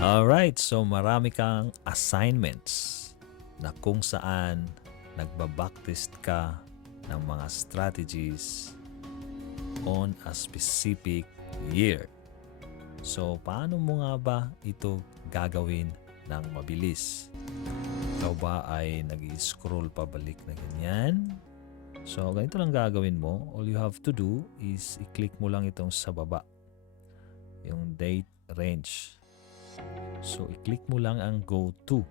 Alright, so marami kang assignments na kung saan nagbabacktest ka ng mga strategies on a specific year. So, paano mo nga ba ito gagawin ng mabilis? Ikaw ba ay nag-scroll pabalik na ganyan? So, ganito lang gagawin mo. All you have to do is i-click mo lang itong sa baba. Yung date range. So, i-click mo lang ang go to.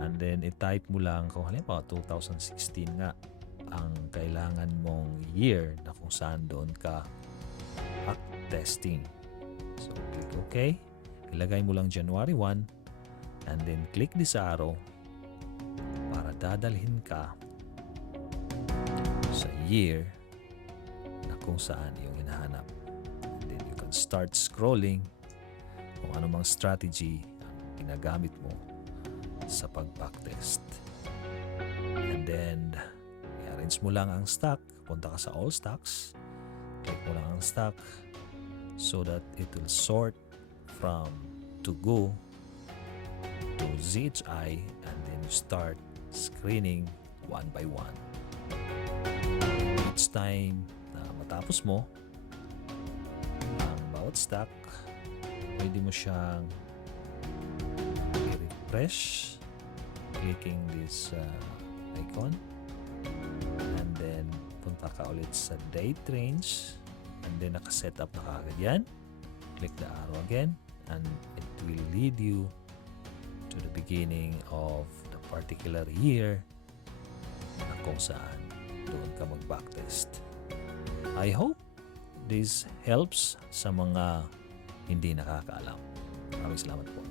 And then, i-type mo lang kung halimbawa 2016 nga ang kailangan mong year na kung saan doon ka testing. So, click OK. Ilagay mo lang January 1 and then click this arrow para dadalhin ka sa year na kung saan yung hinahanap. And then you can start scrolling kung ano mang strategy ang ginagamit mo sa pag-backtest. And then, i-arrange mo lang ang stock. Punta ka sa all stocks. Click mo lang ang stock so that it will sort from to go to ZHI, and then you start screening one by one. Each time na matapos mo ang bawat stock, pwede mo siyang i-refresh clicking this icon, and then punta ka ulit sa date range, and then naka-set up na kagad yan. Click the arrow again and it will lead you to the beginning of the particular year na kung saan doon ka mag-backtest. I hope this helps sa mga hindi nakakaalam. Maraming salamat po.